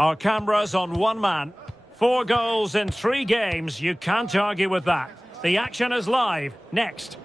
Our cameras on one man. 4 goals in 3 games. You can't argue with that. The action is live. Next.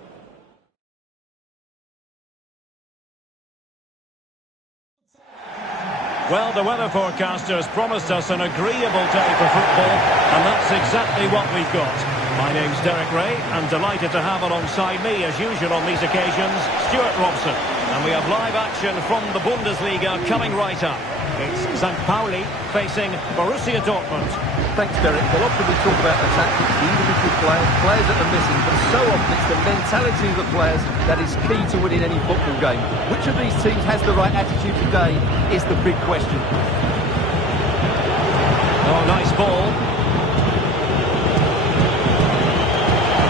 Well, the weather forecasters promised us an agreeable day for football, and that's exactly what we've got. My name's Derek Ray, and delighted to have alongside me, as usual on these occasions, Stuart Robson. And we have live action from the Bundesliga coming right up. It's St. Pauli facing Borussia Dortmund. Thanks, Derek. Well, often we talk about the tactics, the individual players that are missing, but so often it's the mentality of the players that is key to winning any football game. Which of these teams has the right attitude today is the big question. Oh, nice ball.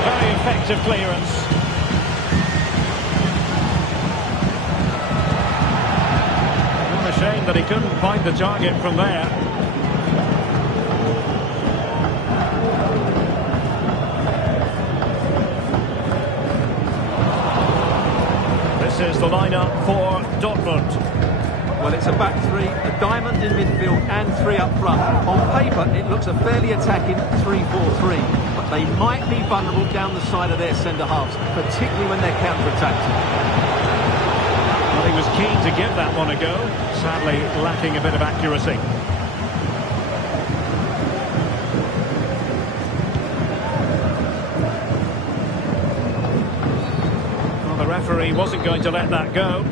Very effective clearance. What a shame that he couldn't find the target from there. This is the lineup for Dortmund. Well, it's a back three, a diamond in midfield and 3 up front. On paper, it looks a fairly attacking 3-4-3, but they might be vulnerable down the side of their centre-halves, particularly when they're counter-attacked. Well, he was keen to give that one a go, sadly lacking a bit of accuracy. Well, the referee wasn't going to let that go.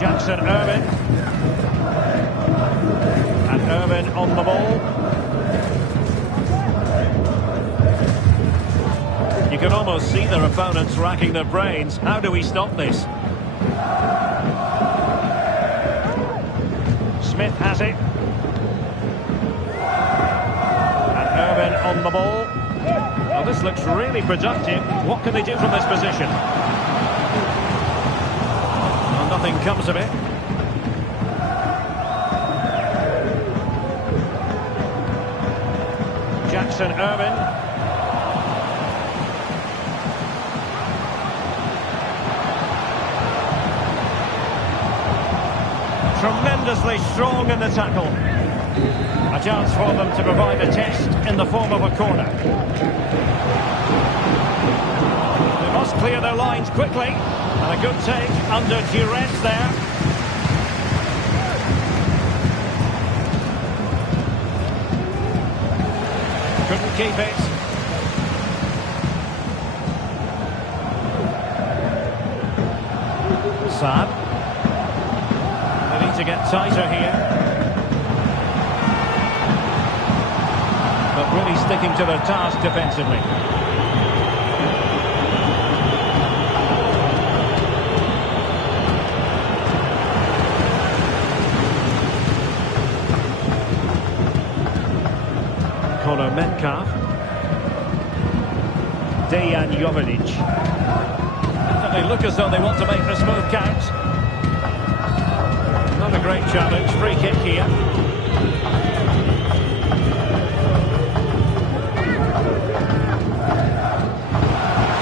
Jackson Irvin. And Irvin on the ball. You can almost see their opponents racking their brains. How do we stop this? Smith has it. And Irvin on the ball. Well, this looks really productive. What can they do from this position? Well, nothing comes of it. Jackson Irvin. Tremendously strong in the tackle. A chance for them to provide a test in the form of a corner. They must clear their lines quickly. And a good take under duress there. Couldn't keep it. Saab. They need to get tighter here. But really sticking to their task defensively. Metcalf. Dejan Jovanic. They look as though they want to make this move count. Not a great challenge. Free kick here.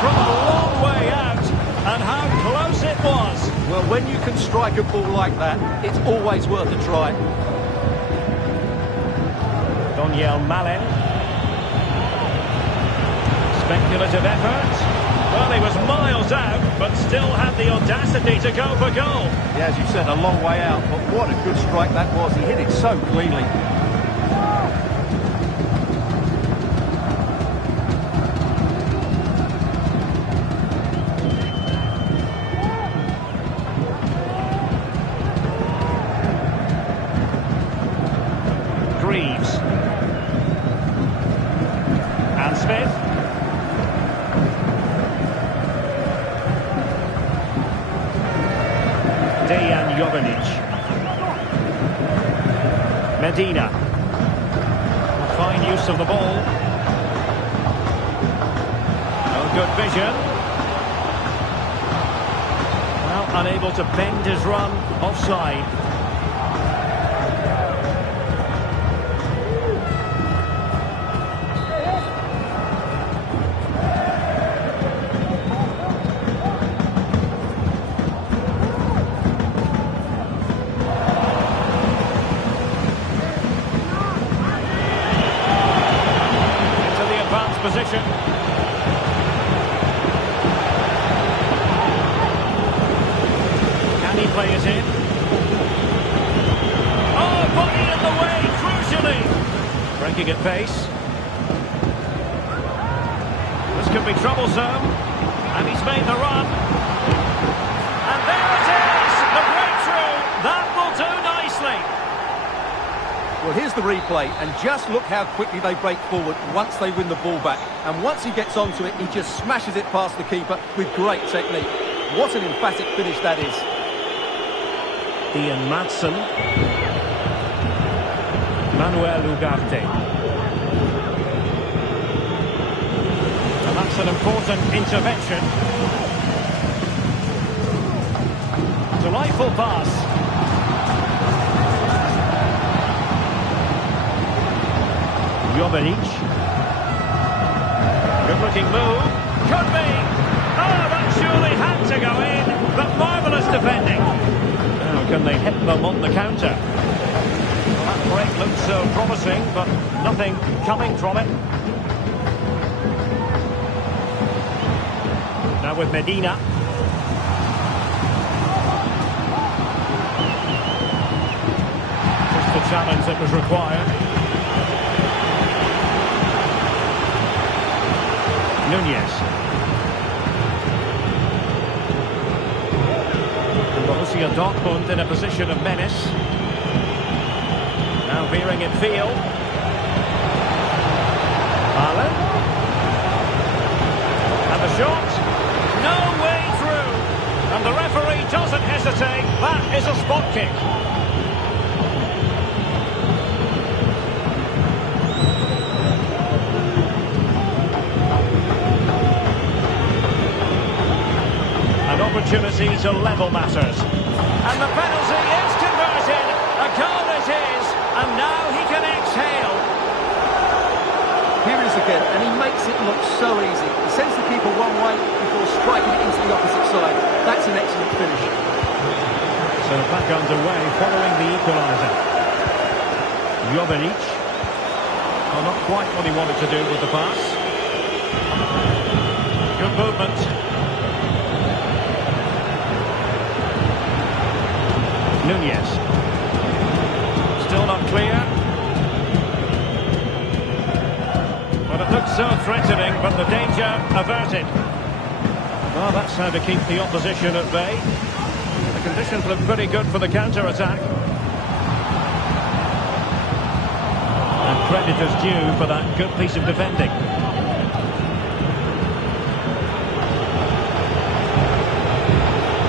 From a long way out, and how close it was. Well, when you can strike a ball like that, it's always worth a try. Daniel Malin. Speculative effort. Well, he was miles out, but still had the audacity to go for goal. Yeah, as you said, a long way out, but what a good strike that was. He hit it so cleanly. Greaves. And Smith. Dejan Jovanic. Medina. Fine use of the ball. No good vision. Well, unable to bend his run offside. position. Can he play it in? Oh, body in the way, crucially. Breaking at pace. This could be troublesome. And he's made the run. And there it is! The breakthrough! That will do nicely. Well, here's the replay, and just look how quickly they break forward once they win the ball back. And once he gets onto it, he just smashes it past the keeper with great technique. What an emphatic finish that is. Ian Madsen. Manuel Ugarte. And that's an important intervention. Delightful pass. Jovenic. Good-looking move. Could be. Oh, that surely had to go in. But marvellous defending. Now can they hit them on the counter? Well, that break looked so promising, but nothing coming from it. Now with Medina. Just the challenge that was required. Nunez. Borussia Dortmund in a position of menace. Now veering in field. Kaan. And the shot. No way through. And the referee doesn't hesitate. That is a spot kick. Opportunity to level matters. And the penalty is converted. A goal it is. And now he can exhale. Here it is again, and he makes it look so easy. He sends the keeper one way before striking it into the opposite side. That's an excellent finish. So back underway following the equaliser. Jovenic. Well, not quite what he wanted to do with the pass. Good movement. Nunez. Still not clear. Well, it looks so threatening, but the danger averted. Well, that's how to keep the opposition at bay. The conditions look pretty good for the counter-attack. And credit is due for that good piece of defending.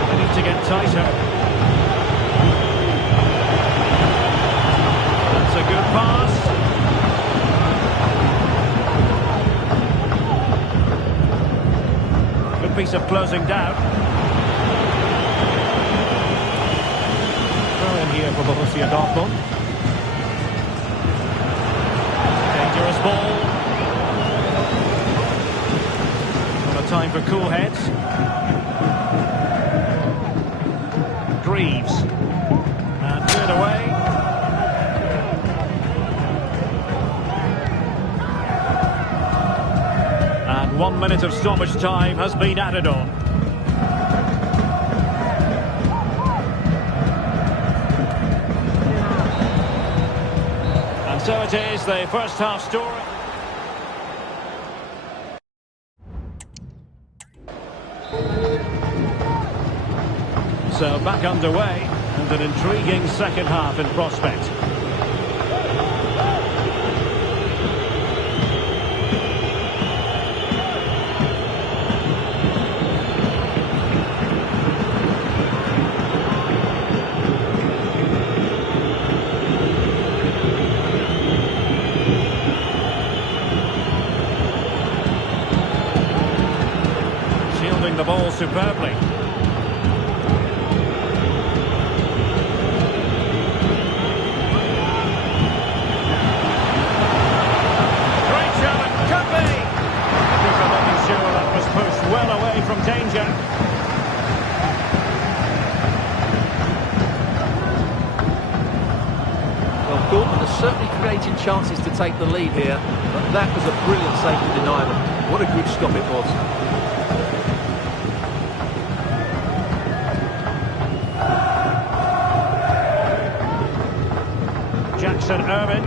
They need to get tighter. A good pass. Good piece of closing down. Throw in here for Borussia Dortmund. Dangerous ball. Not a time for cool heads. Greaves. And cleared away. 1 minute of stoppage time has been added on. And so it is, the first half story. So back underway, and an intriguing second half in prospect. The ball superbly. Great challenge, could be. Keeper making sure that was pushed well away from danger. Well, Dortmund has certainly created creating chances to take the lead here, but that was a brilliant save to deny them. What a good stop it was. Irvin.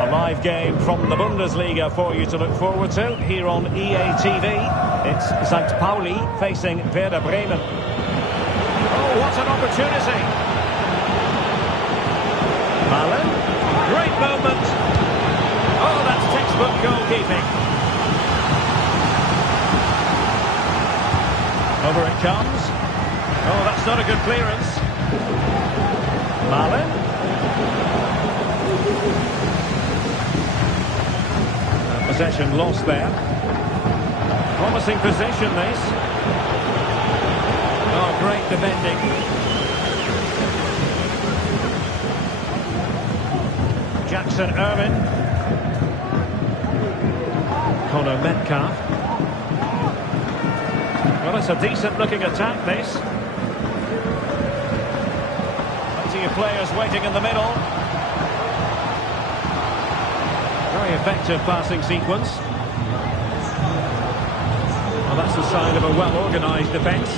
A live game from the Bundesliga for you to look forward to here on EA TV. It's St. Pauli facing Werder Bremen. Oh, what an opportunity! Malen, great moment. Oh, that's textbook goalkeeping. Over it comes. Oh, that's not a good clearance. Malen. Possession lost there. Promising position this. Oh, great defending. Jackson Irvin. Conor Metcalf. Well, it's a decent looking attack this. Players waiting in the middle. Very effective passing sequence. Well, that's the sign of a well-organised defence.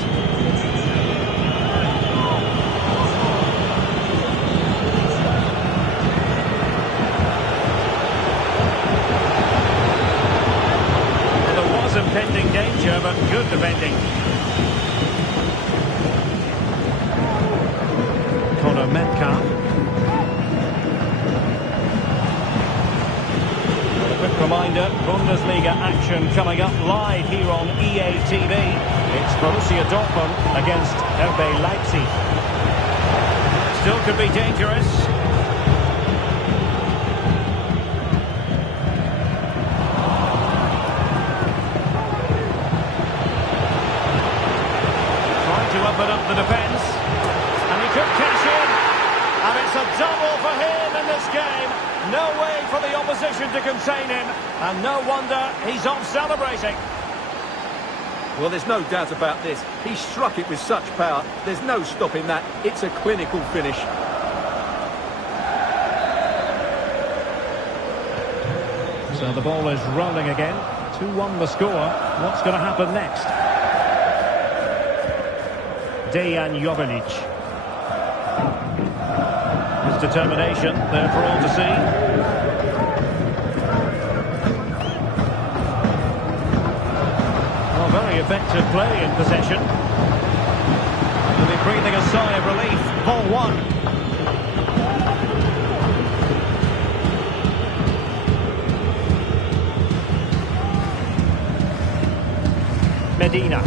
Well, there was impending danger, but good defending. Metcalf. A quick reminder, Bundesliga action coming up live here on EA TV. It's Borussia Dortmund against RB Leipzig. Still could be dangerous. Trying to open up the defence. And he could cash in. And it's a double for him in this game. No way for the opposition to contain him. And no wonder he's off celebrating. Well, there's no doubt about this. He struck it with such power. There's no stopping that. It's a clinical finish. So the ball is rolling again. 2-1 the score. What's going to happen next? Dejan Jovanic. Determination there for all to see. Oh, very effective play in possession. They'll be breathing a sigh of relief. Ball one. Medina.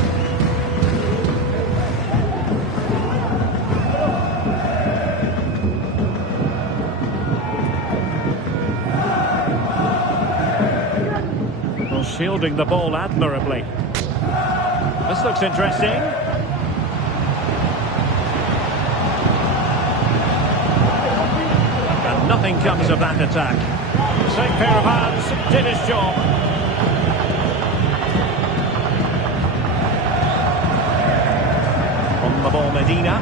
Shielding the ball admirably. This looks interesting. And nothing comes of that attack. Same pair of hands did his job. On the ball, Medina.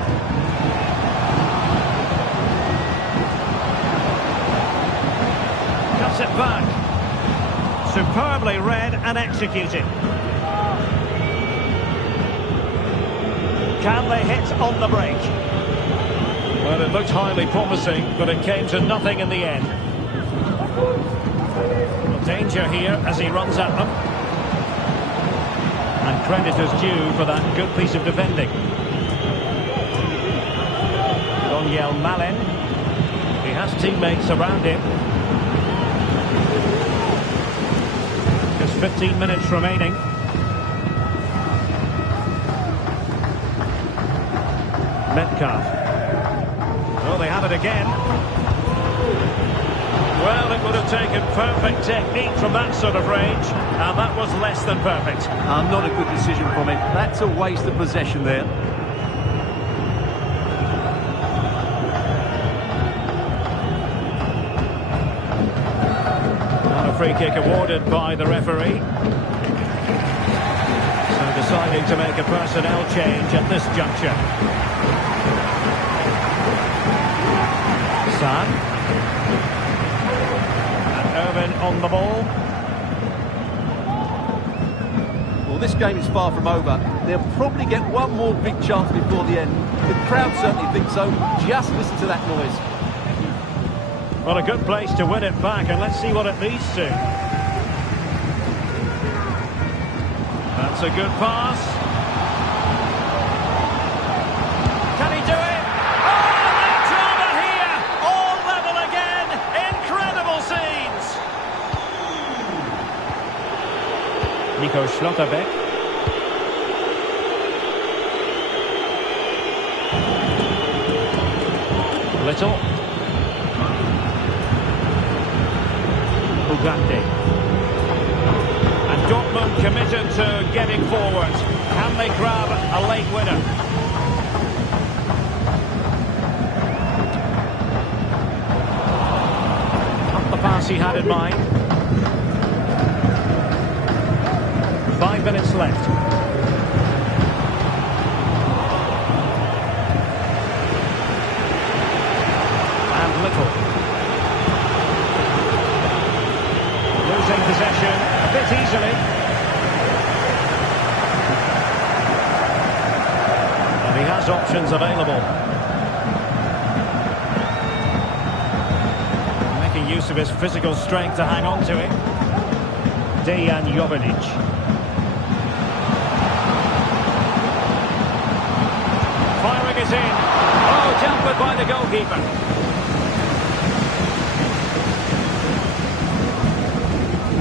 Cuts it back. Superbly read and executed. Can they hit on the break? Well, it looked highly promising, but it came to nothing in the end. Well, danger here as he runs at them. And credit is due for that good piece of defending. Daniel Malen. He has teammates around him. 15 minutes remaining. Metcalf. Oh, they have it again. Well, it would have taken perfect technique from that sort of range, and that was less than perfect. Not a good decision from him. That's a waste of possession there. Free kick awarded by the referee. So deciding to make a personnel change at this juncture. Kukulkan. And Irvin on the ball. Well, this game is far from over. They'll probably get one more big chance before the end. The crowd certainly think so. Just listen to that noise. Well, a good place to win it back, and let's see what it leads to. That's a good pass. Can he do it? Oh, the drama here! All level again! Incredible scenes! Nico Schlotterbeck. Little. Ugarte. And Dortmund committed to getting forward. Can they grab a late winner? Not the pass he had in mind. 5 minutes left. And Little. Losing possession a bit easily. And he has options available. Making use of his physical strength to hang on to it. Dejan Jovinic. Firing it in. Oh, jumpered by the goalkeeper.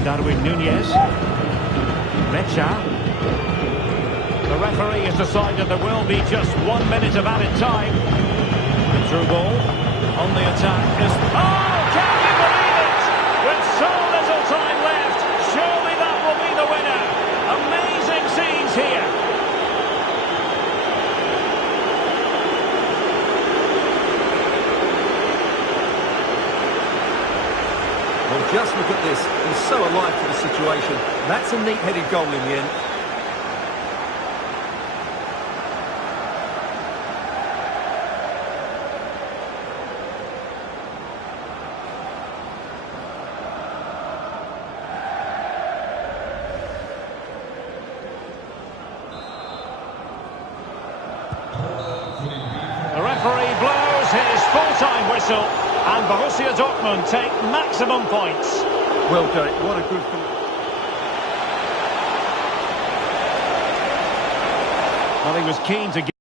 Darwin Nunez. Mecha. The referee has decided there will be just 1 minute of added time. The through ball on the attack is... Oh, can you believe it? With so little time left, surely that will be the winner. Amazing scenes here. Well, just look at this. He's so alive to the situation. That's a neat-headed goal in the end. The referee blows his full-time whistle. And Borussia Dortmund take maximum points. Well, Derek, what a good... Well, he was keen to get...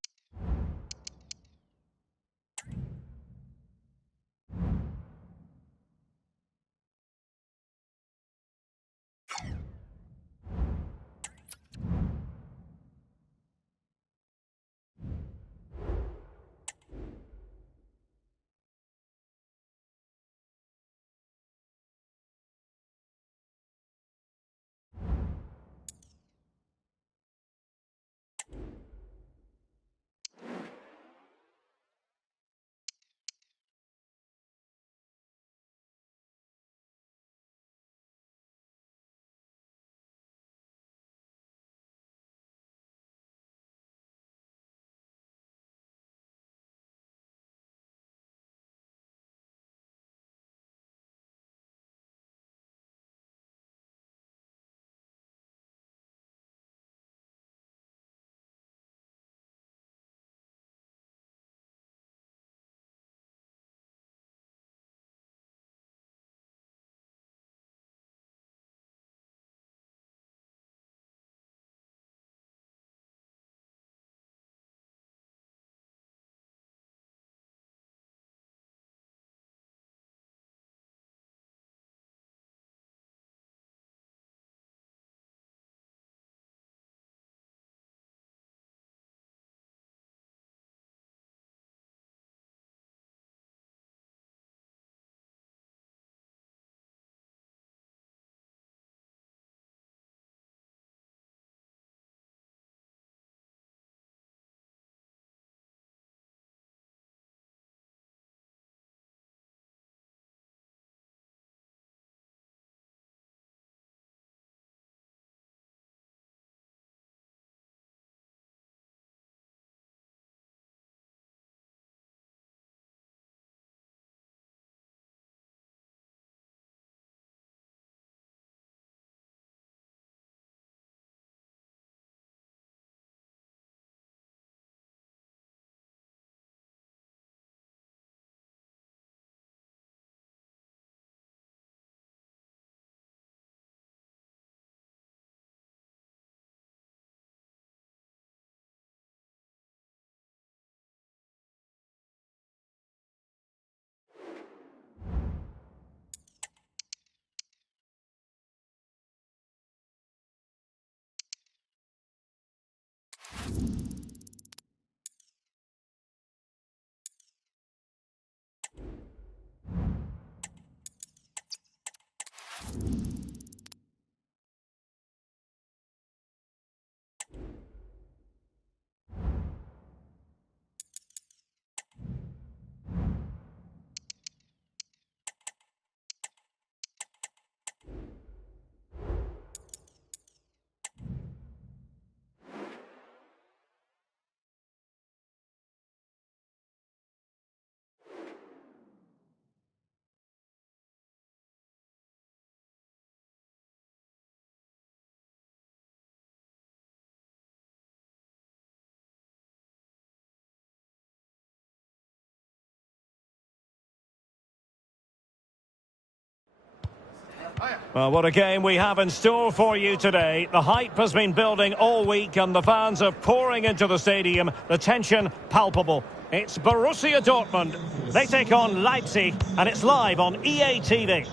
Well, what a game we have in store for you today. The hype has been building all week and the fans are pouring into the stadium. The tension palpable. It's Borussia Dortmund. They take on Leipzig and it's live on EA TV.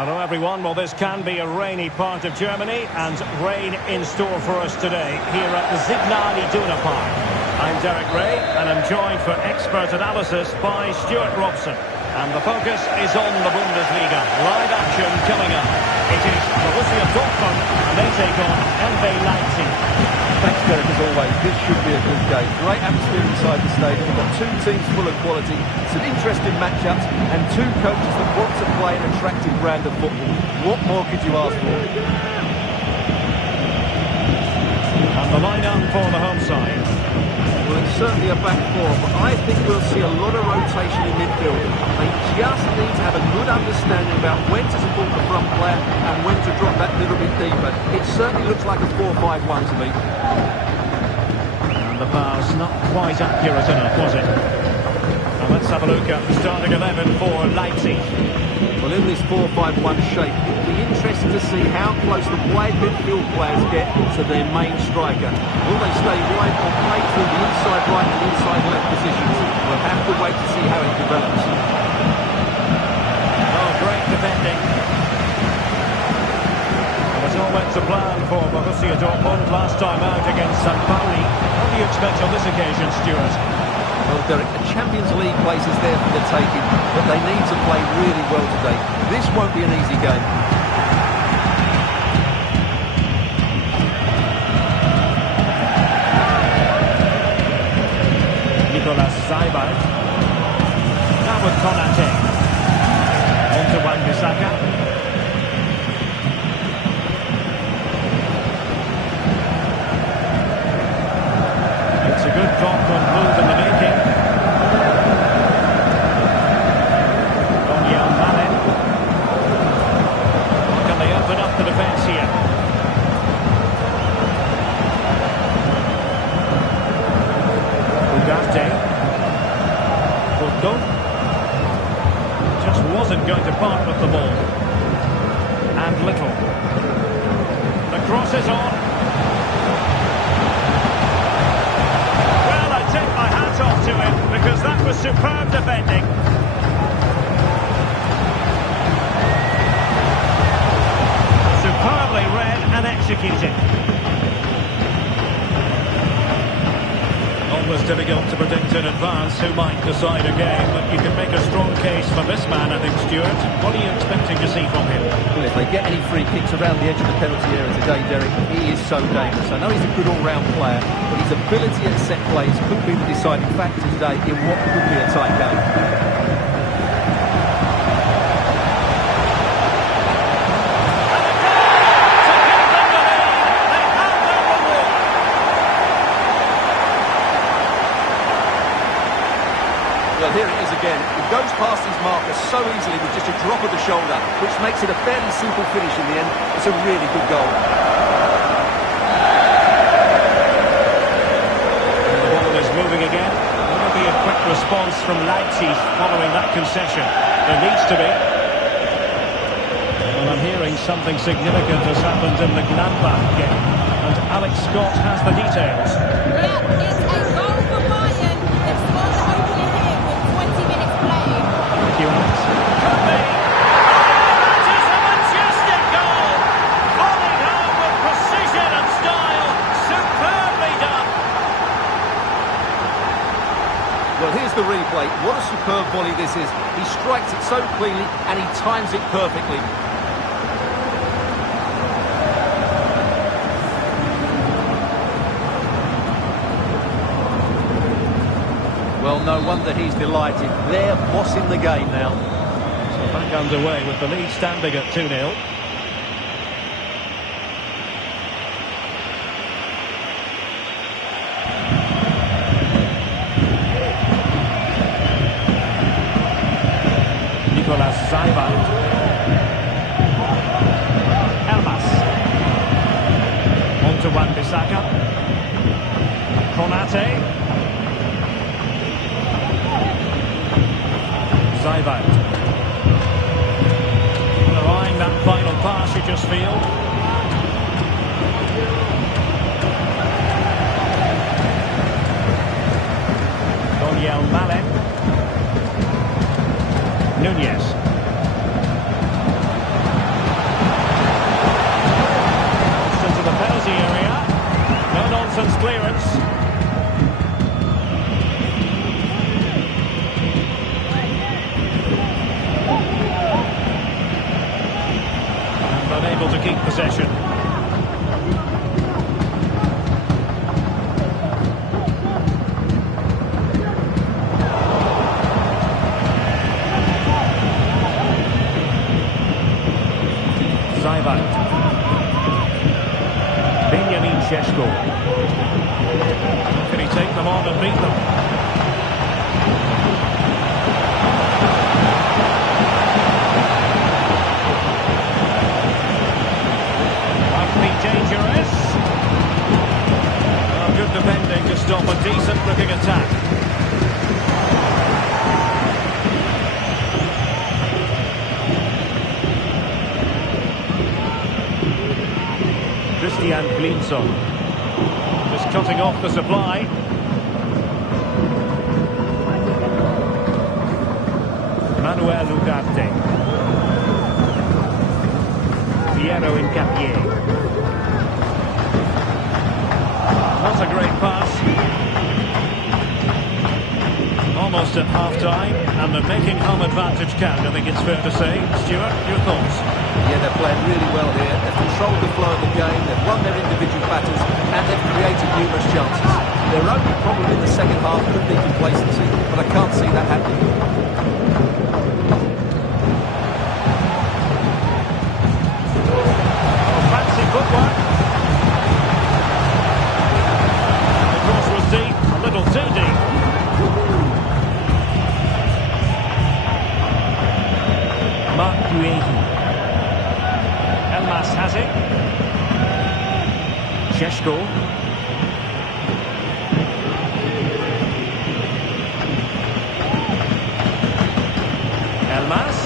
Hello everyone, well this can be a rainy part of Germany and rain in store for us today here at the Signal Iduna Park. I'm Derek Ray and I'm joined for expert analysis by Stuart Robson. And the focus is on the Bundesliga. Live action coming up. It is Borussia Dortmund and they take on RB Leipzig. Thanks Derek, as always, this should be a good game. Great atmosphere inside the stadium. We've got two teams full of quality, some interesting matchups and two coaches that want to play an attractive brand of football. What more could you ask for? And the line-up for the home side. Well, it's certainly a back four, but I think we'll see a lot of rotation in midfield. They just need to have a good understanding about when to support the front player and when to drop that little bit deeper. It certainly looks like a 4-5-1 to me. And the pass not quite accurate enough, was it? Now let's have a look at the starting 11 for Leipzig. Well, in this 4-5-1 shape, it'll be interesting to see how close the wide midfield players get to their main striker. Will they stay wide or play through the inside right and inside left positions? We'll have to wait to see how it develops. Oh, great defending. Well, it all went to plan for Borussia Dortmund last time out against St. Pauli. What do you expect on this occasion, Stuart? Well, Derek, the Champions League place is there for the taking, but they need to play really well today. This won't be an easy game. Nicolas Seibert. Now with Konate. On to Wan-Bissaka. It's a good Dortmund move in the making. Can they open up the defence here? Ugarte. Kukulkan. Just wasn't going to part with the ball. And Little. The cross is on. Well, I take my hat off to him because that was superb defending. Superbly read and executed. Almost difficult to predict in advance who might decide a game, but you can make a strong case for this man, I think, Stuart. What are you expecting to see from him? Well, if they get any free kicks around the edge of the penalty area today, Derek, he is so dangerous. I know he's a good all-round player, but his ability at set plays could be the deciding factor today in what could be a tight game. Well, here it is again. It goes past his marker so easily with just a drop of the shoulder, which makes it a fairly simple finish in the end. It's a really good goal. And the ball is moving again. Will there be a quick response from Leipzig following that concession? There needs to be. Well, I'm hearing something significant has happened in the Gladbach game. And Alex Scott has the details. Yeah, it's a goal for Bayern. It's one that openly hit with 20 minutes played. Thank you, Alex. Could be. That is a majestic goal. Volleyed home with precision and style. Superbly done. Well, here's the replay. What a superb volley this is. He strikes it so cleanly and he times it perfectly. Well, no wonder he's delighted. They're bossing the game now. So back underway with the lead standing at 2-0. Nicolas Seibert. Elmas. On to Wan-Bissaka. Konate. Saibat. Allowing that final pass, you just feel. Daniel Malen. Nunez. Into the penalty area. No-nonsense clearance. And unable to keep possession. Sheshko. Can he take them on and beat them? Might be dangerous. Oh, good defending to stop a decent looking attack. Christian Glinson just cutting off the supply. Manuel Ugarte. Piero Incapié. Not a great pass. Almost at half-time, and the making home advantage count, I think it's fair to say. Stuart, your thoughts? Yeah, they're playing really well here. They've controlled the flow of the game, they've won their individual battles, and they've created numerous chances. Their only problem in the second half could be complacency, but I can't see that happening. Oh, fancy footwork. The cross was deep, a little too deep. Mark Guehi. Elmas has it. Sheshko. Elmas.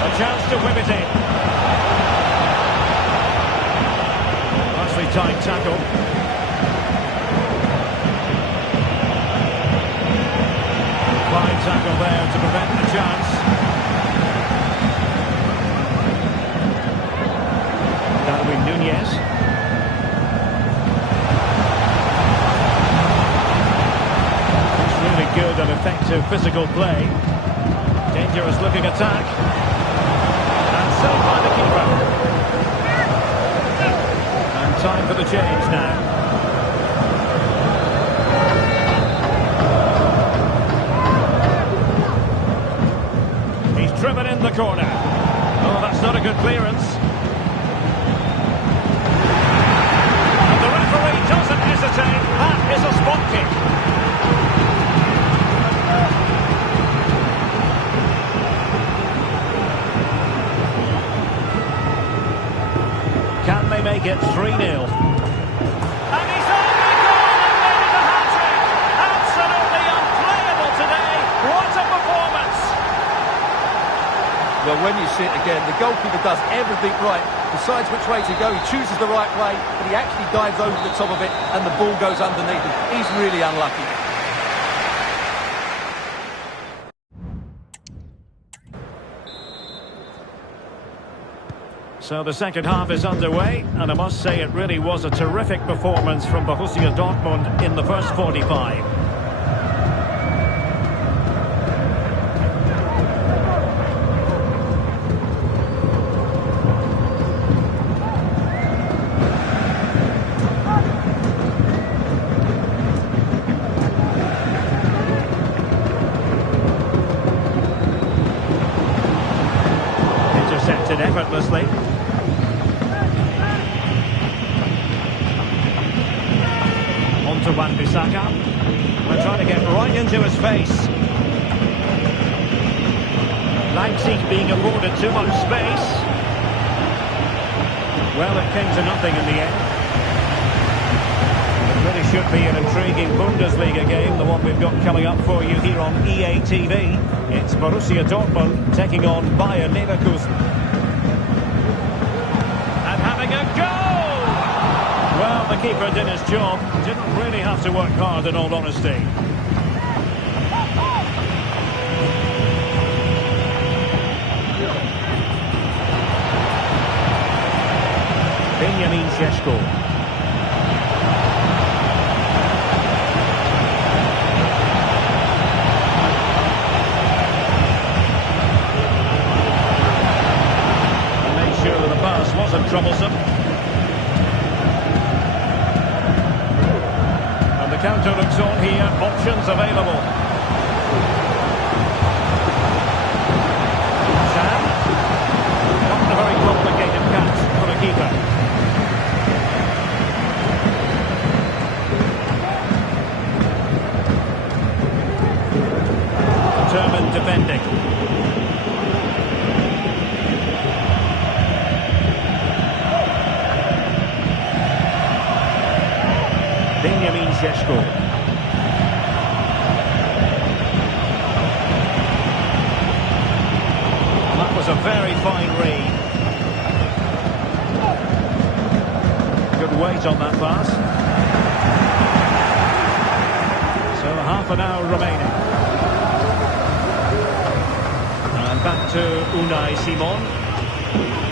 A chance to whip it in. Nicely tight tackle. Fine tackle there to prevent the chance. Darwin Nunez. It's really good and effective physical play. Dangerous looking attack. And saved by the keeper. And time for the change now. Driven in the corner. Oh, that's not a good clearance. And the referee doesn't hesitate. That is a spot kick. Can they make it 3-0? And he's only gone and made it a hat-trick. Absolutely unplayable today. What a performance. Well, when you see it again, the goalkeeper does everything right, decides which way to go, he chooses the right way, but he actually dives over the top of it and the ball goes underneath him. He's really unlucky. So the second half is underway, and I must say it really was a terrific performance from Borussia Dortmund in the first 45. Intercepted effortlessly. On to Wan-Bissaka. They're trying to get right into his face. Leipzig being afforded too much space. Well, it came to nothing in the end. It really should be an intriguing Bundesliga game, the one we've got coming up for you here on EA TV. It's Borussia Dortmund taking on Bayern Leverkusen. And having a go! Well, the keeper did his job. Didn't really have to work hard, in all honesty. Benjamin Šeško. Wasn't troublesome. And the counter looks on here. Options available. Sam. Not a very complicated catch for a keeper. Determined defending. Benjamin Šeško. That was a very fine read. Good weight on that pass. So half an hour remaining. And back to Unai Simon.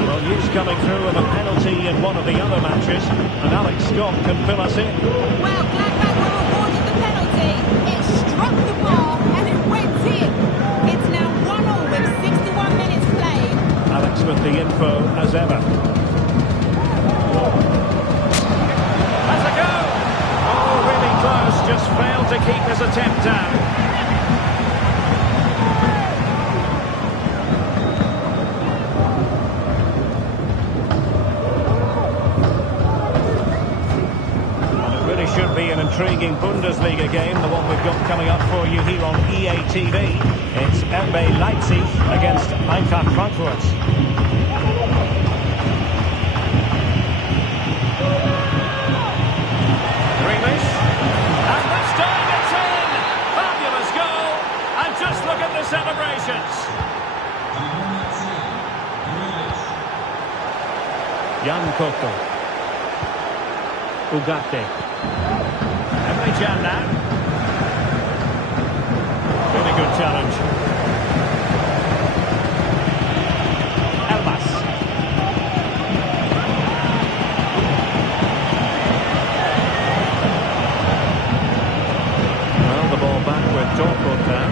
Well, news coming through of a penalty in one of the other matches, and Alex Scott can fill us in. Well, Gladbach were awarded the penalty. It struck the bar and it went in. It's now 1-1 with 61 minutes played. Alex with the info as ever. That's a go! Oh, really close, just failed to keep his attempt down. Should be an intriguing Bundesliga game, the one we've got coming up for you here on EA TV. It's RB Leipzig against Eintracht Frankfurt. Grealish, and this time it's in! Fabulous goal, and just look at the celebrations. Jan Koto. Ugarte. Jam now. Really good challenge. Elmas. Well, the ball back with Dortmund now.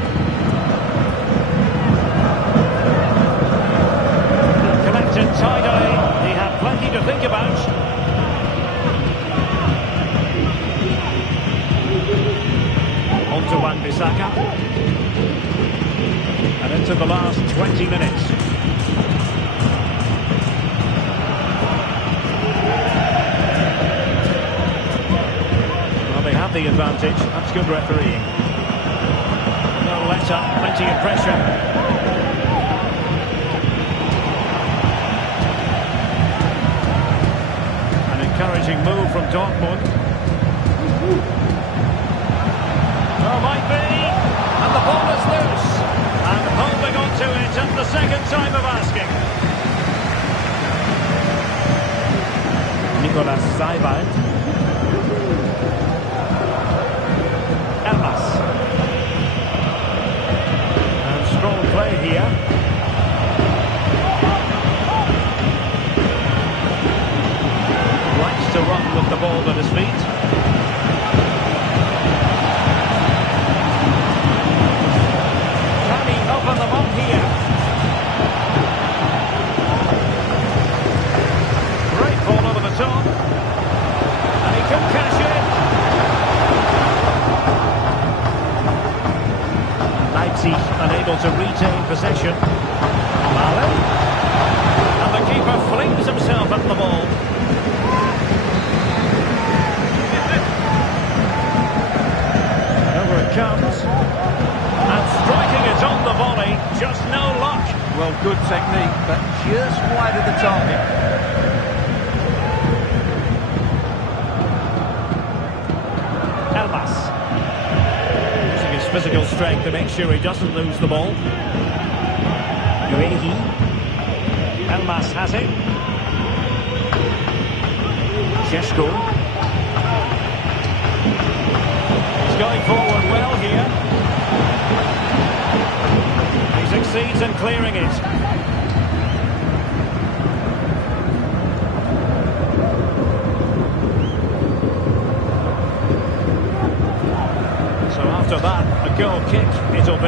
Collected tidily. He had plenty to think about. On to Wan-Bissaka. And into the last 20 minutes. Well, they have the advantage. That's good refereeing. No let up, plenty of pressure. An encouraging move from Dortmund. Well, might be, and the ball is loose, and holding on to it at the second time of asking. Nicolas Seibald. Elmas. And strong play here. Likes to run with the ball at his feet. Open them up here. Great ball over the top. And he can cash it. Leipzig unable to retain possession. Malen. And the keeper flings himself at the ball. strength to make sure he doesn't lose the ball. Guehi. Elmas has it. Šeško. He's going forward well here. He succeeds in clearing it. So after that, a goal kick it'll be.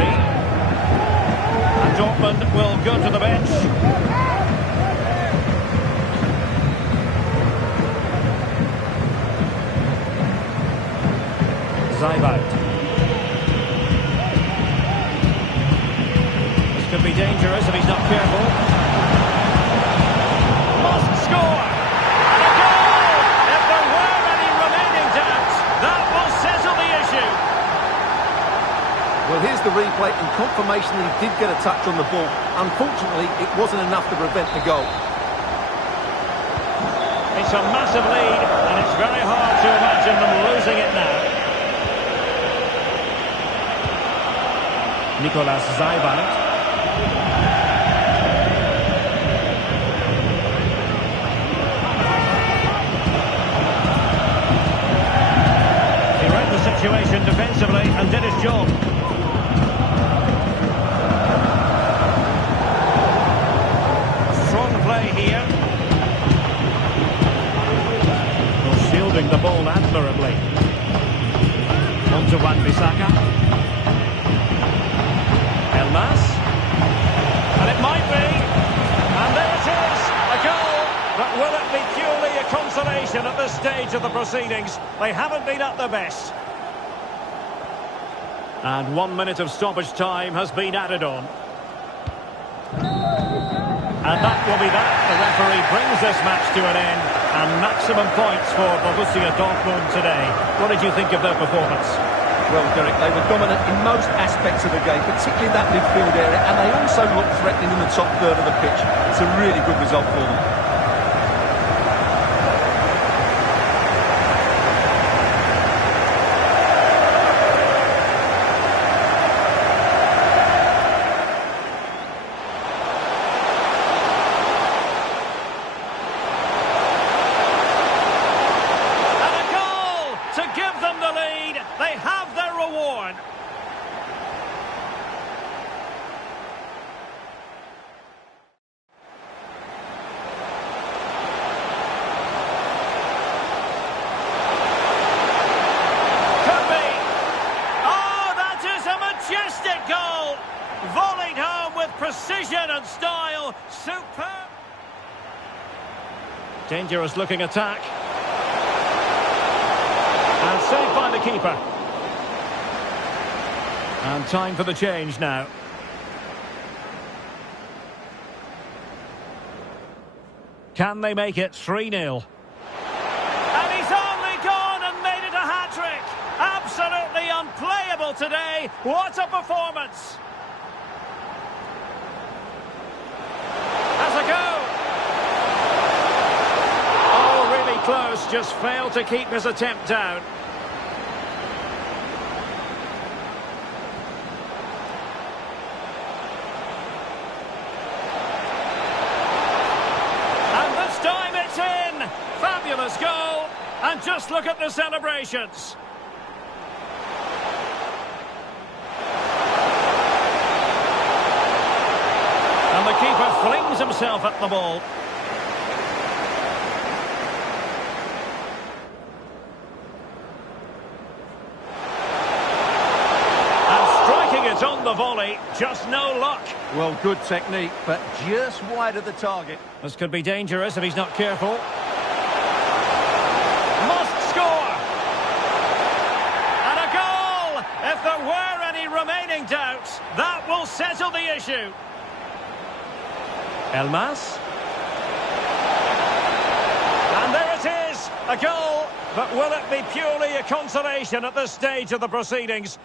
And Dortmund will go to the bench. Zajbout. This could be dangerous if he's not careful. Must score! And a goal! If there were any remaining doubts, that will settle the issue. Well, here's the replay and confirmation that he did get a touch on the ball. Unfortunately, it wasn't enough to prevent the goal. It's a massive lead, and it's very hard to imagine them losing it now. Nicolas Zajbout. He read the situation defensively and did his job. Strong play here. Well, shielding the ball admirably. On to Wan-Bissaka. Elmas. And it might be. And there it is. A goal. But will it be purely a consolation at this stage of the proceedings? They haven't been at their best. And 1 minute of stoppage time has been added on. And that will be that. The referee brings this match to an end. And maximum points for Borussia Dortmund today. What did you think of their performance? Well, Derek, they were dominant in most aspects of the game, particularly that midfield area, and they also looked threatening in the top third of the pitch. It's a really good result for them. And a goal to give them the lead. They have their reward. Could be. Oh, that is a majestic goal. Volleyed home with precision and style. Superb. Dangerous looking attack. And saved by the keeper. And time for the change now. Can they make it 3-0? And he's only gone and made it a hat-trick. Absolutely unplayable today. What a performance. Has a go. Oh, really close. Just failed to keep his attempt down. Fabulous goal, and just look at the celebrations. And the keeper flings himself at the ball. And striking it on the volley, just no luck. Well, good technique, but just wide of the target. This could be dangerous if he's not careful. Must score! And a goal! If there were any remaining doubts, that will settle the issue. Elmas. And there it is, a goal. But will it be purely a consolation at this stage of the proceedings?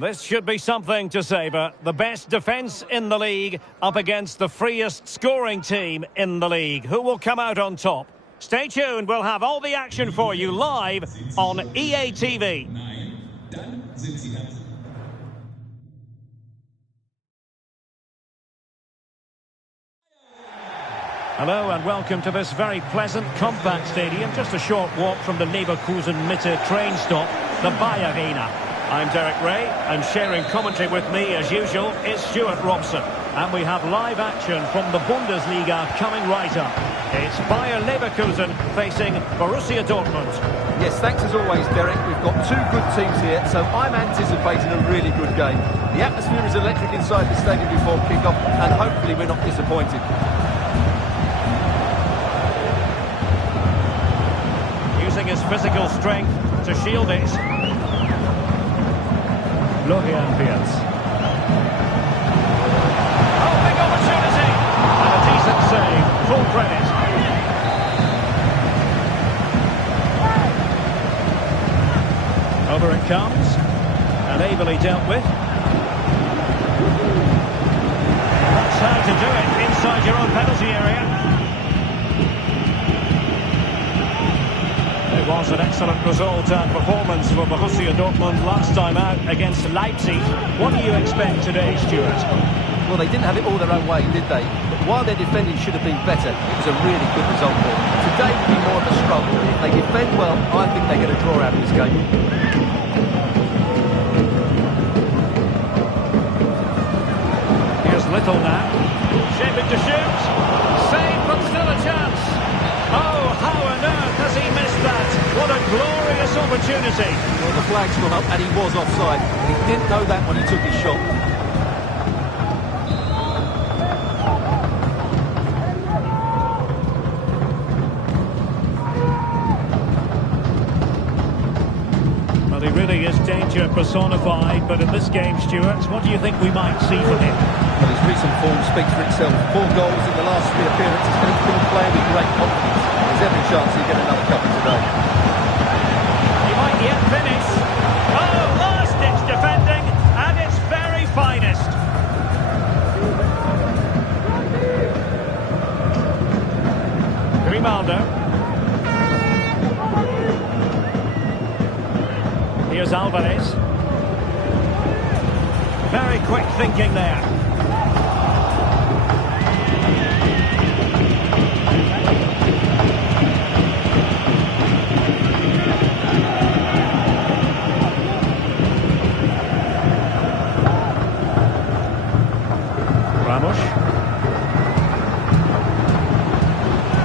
This should be something to savour. The best defence in the league up against the freest scoring team in the league. Who will come out on top? Stay tuned, we'll have all the action for you live on EA TV. Hello and welcome to this very pleasant, compact stadium. Just a short walk from the Leverkusen-Mitte train stop, the Bayer Arena. I'm Derek Ray, and sharing commentary with me, as usual, is Stuart Robson. And we have live action from the Bundesliga coming right up. It's Bayer Leverkusen facing Borussia Dortmund. Yes, thanks as always, Derek. We've got two good teams here, so I'm anticipating a really good game. The atmosphere is electric inside the stadium before kick-off, and hopefully we're not disappointed. Using his physical strength to shield it. Florian Wirtz. Oh, big opportunity! And a decent save, full credit. Over it comes, and ably dealt with. That's how to do it, inside your own penalty area. It was an excellent result and performance for Borussia Dortmund last time out against Leipzig. What do you expect today, Stuart? Well, they didn't have it all their own way, did they? But while their defending should have been better, it was a really good result for them. Today will be more of a struggle. If they defend well, I think they get a draw out of this game. Here's Little now. Shaping to shoot. Save, but still a chance. Oh, how on earth has he missed that? What a glorious opportunity. Well, the flag's gone up and he was offside. He didn't know that when he took his shot. Well, he really is danger personified, but in this game, Stuart, what do you think we might see from him? Well, his recent form speaks for itself. 4 goals in the last 3 appearances, and he's been playing with great confidence. There's every chance he'll get another couple today. He might yet finish. Oh, last-ditch defending, and its very finest. Grimaldo. Here's Alvarez. Very quick thinking there.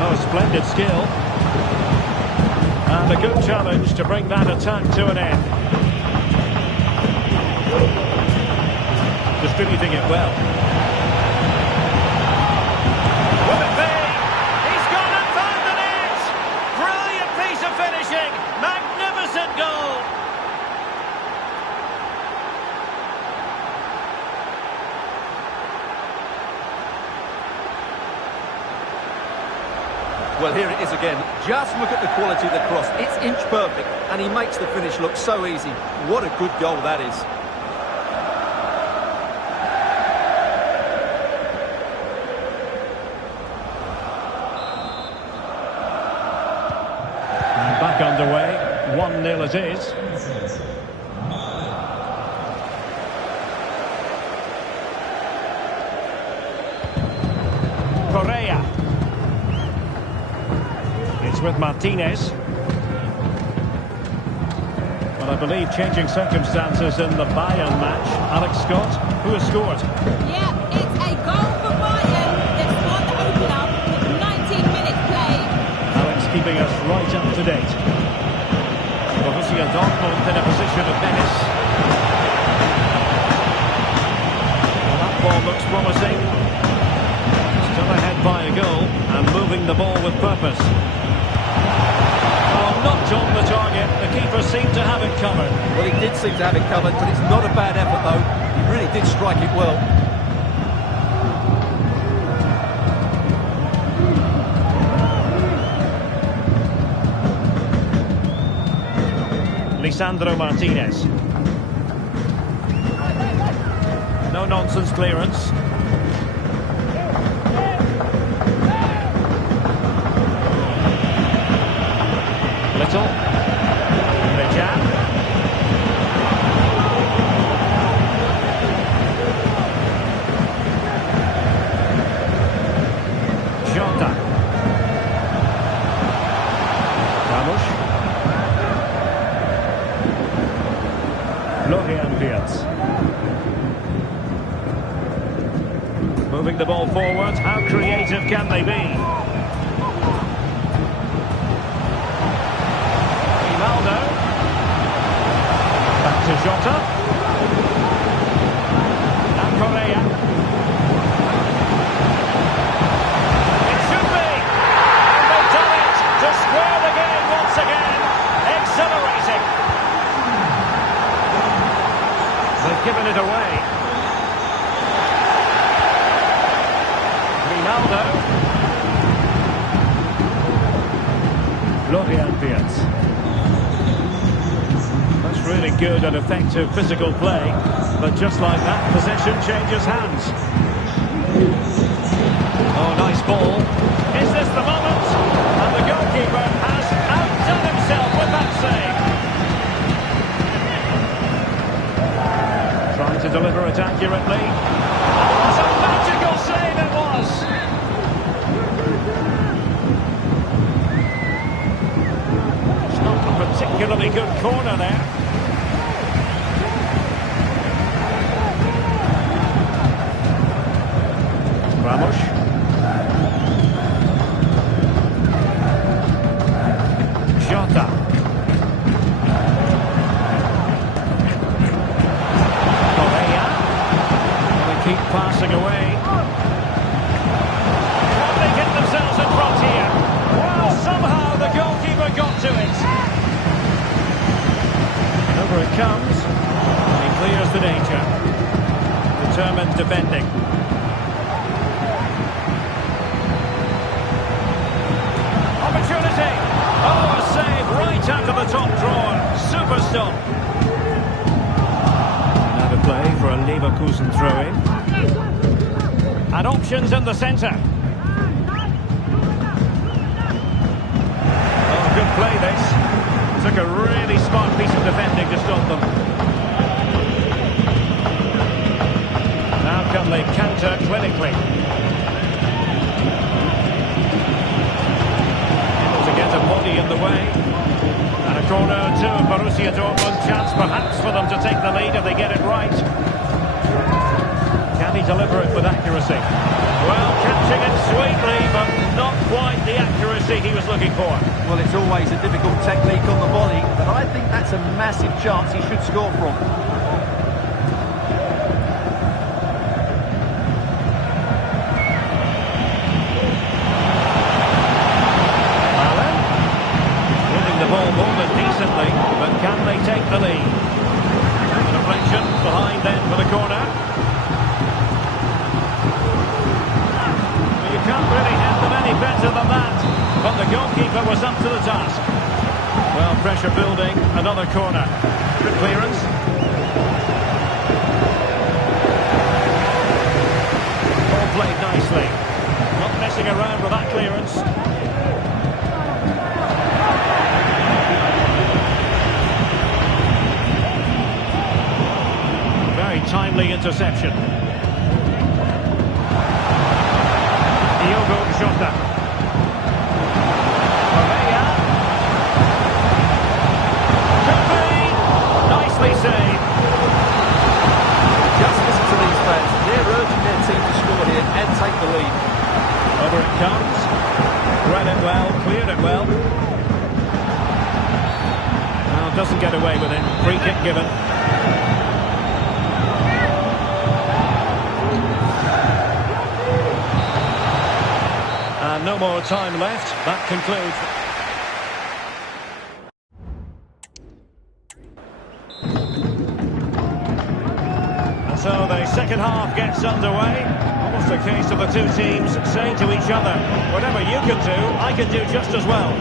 Oh, splendid skill. And a good challenge to bring that attack to an end. Distributing it well. Will it be? He's gone and found the net! Brilliant piece of finishing! Magnificent goal! Well, here it is again. Just look at the quality of the cross. It's inch perfect, and he makes the finish look so easy. What a good goal that is. And back underway. 1-0 it is. Correa. It's with Martinez. Well, I believe changing circumstances in the Bayern match. Alex Scott, who has scored? Yeah, it's a goal for Bayern. They've scored the opener with 19 minutes played. Alex keeping us right up to date. Borussia Dortmund in a position of menace. Well, that ball looks promising. Still ahead by a goal and moving the ball with purpose. Oh, not on the target. The keeper seemed to have it covered. Well, he did seem to have it covered, but it's not a bad effort, though. He really did strike it well. Lisandro Martinez. no-nonsense clearance. Little. Bejan. Jota. Ramos. Moving the ball forward. How creative can they be? Ronaldo. Back to Jota. And Correa. It should be. And they've done it to square the game once again. Exhilarating. They've given it away. Ronaldo. Florian Wirtz. That's really good and effective physical play, but just like that, possession changes hands. Oh, nice ball. Is this the moment? And the goalkeeper has outdone himself with that save. Trying to deliver it accurately. And what a magical save it was! It's not a particularly good corner there. Ramos. Jota. Correa. They keep passing away. Can they get themselves in front here? Well, somehow the goalkeeper got to it. Over it comes. He clears the danger. Determined defending. Opportunity. Oh, a save right out of the top drawer. Super stop. Another play for a Leverkusen throw-in. And options in the centre. Oh, good play this. Took a really smart piece of defending to stop them. Now can they counter clinically? Get a body in the way. And a corner to Borussia Dortmund. Chance perhaps for them to take the lead if they get it right. Can he deliver it with accuracy? Well, catching it sweetly, but not quite the accuracy he was looking for. Well, it's always a difficult technique on the volley, but I think that's a massive chance he should score from. Decently, but can they take the lead? A deflection behind then for the corner. Well, you can't really hit them any better than that, but the goalkeeper was up to the task. Well, pressure building, another corner. Good clearance. Ball played nicely. Not messing around with that clearance. Timely interception. Diogo Jota. Correa. Could be. Nicely saved. Just listen to these fans. They're urging their team to score here and take the lead. Over it comes. Read it well, cleared it well. Well, doesn't get away with it. Free kick given. No more time left. That concludes. And so the second half gets underway. Almost a case of the two teams saying to each other, whatever you can do, I can do just as well.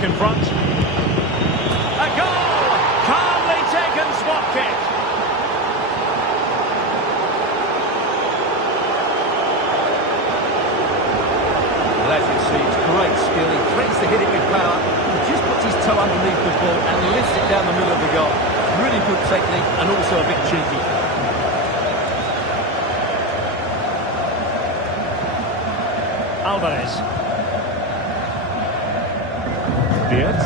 back in front. A goal! Calmly taken spot kick. Well, as you see, it's great skill. He threatens to hit it with power. He just puts his toe underneath the ball and lifts it down the middle of the goal. Really good technique and also a bit cheeky. Alvarez. Diaz.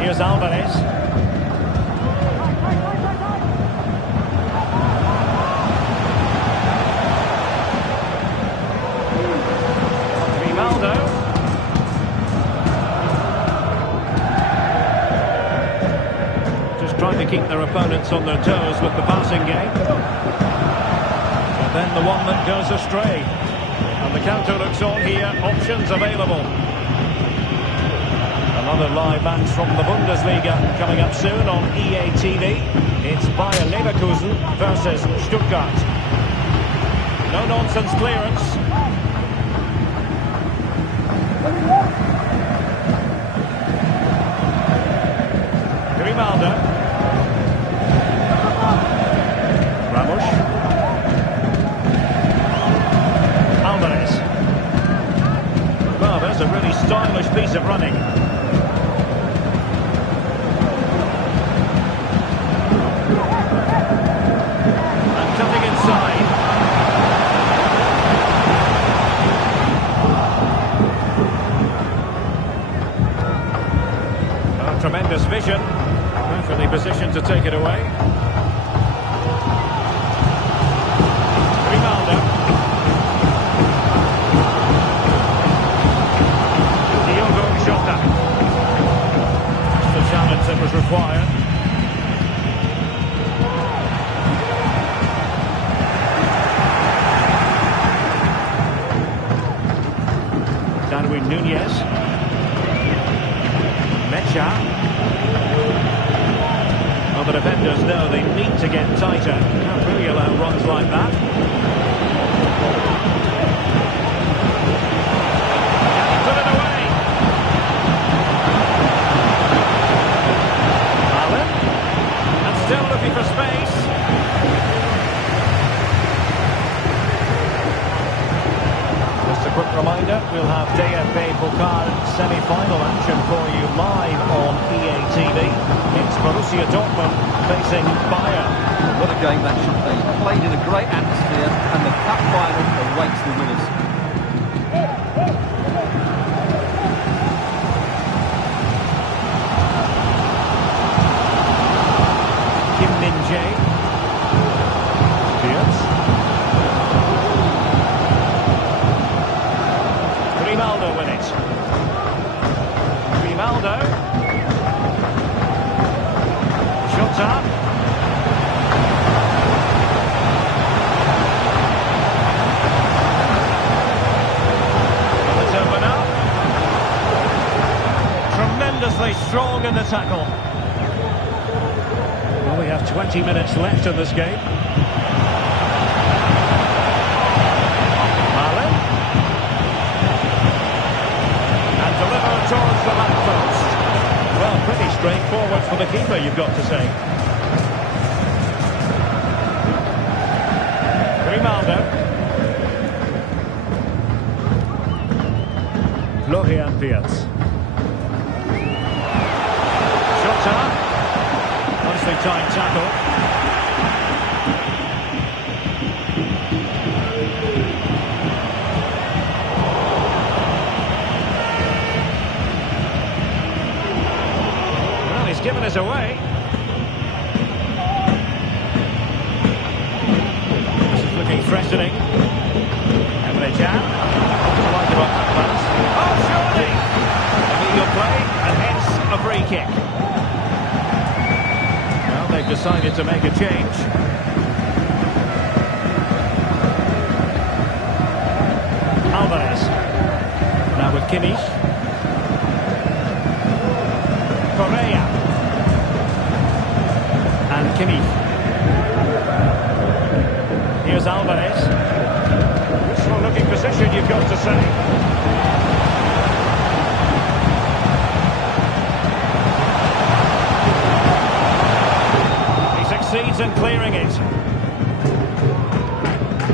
Here's Alvarez. Rivaldo. Just trying to keep their opponents on their toes with the passing game. But then the one that goes astray. And the counter looks on here. Options available. Another live match from the Bundesliga coming up soon on EA TV. It's Bayer Leverkusen versus Stuttgart. No-nonsense clearance. Grimaldo. Ramos. Alvarez. Well, there's a really stylish piece of running. Tremendous vision, perfectly positioned to take it away. Grimaldo. Diogo Jota. That's the challenge that was required. Darwin Núñez. Mecha. Well, the defenders know they need to get tighter. Can't really allow runs like that. Can he put it away? Allen. And still looking for space. Just a quick reminder, we'll have DFB Pokal semi-final action for you live on EA TV. It's Borussia Dortmund facing Bayern. What a game that should be. Played in a great atmosphere and the cup final awaits the winners. Kim Min-jae. Diaz. Grimaldo with it. Grimaldo. Jota. Well, it's over now. Tremendously strong in the tackle. Well, we have 20 minutes left in this game. Allen. And delivered towards the back post. Well, pretty straightforward for the keeper, you've got to say. Grimaldo. Florian Wirtz. Jota. Nicely timed tackle. Given us away. This is looking threatening. Emre Can. What do you like about that pass? Oh, surely! Illegal play, and hence a free kick. Well, they've decided to make a change. Alvarez. Now with Kimmich. Correa. And Kimmich. Here's Alvarez. Alvarez. Useful looking position, you've got to say. He succeeds in clearing it.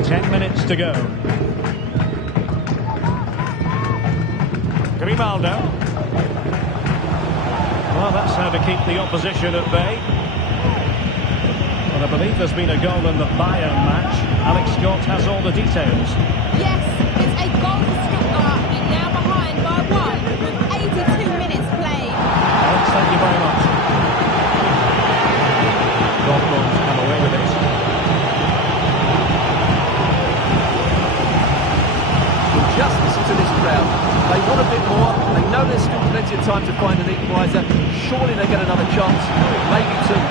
10 minutes to go. Grimaldo. Well, that's how to keep the opposition at bay. Well, I believe there's been a goal in the Bayern match. Alex Scott has all the details. Yes, it's a goal for Stuttgart, and now behind by 1 with 82 minutes played. Alex, thank you very much. Dortmund come away with it. Just listen to this crowd. They want a bit more. They know there's still plenty of time to find an equaliser. Surely they get another chance. Maybe two.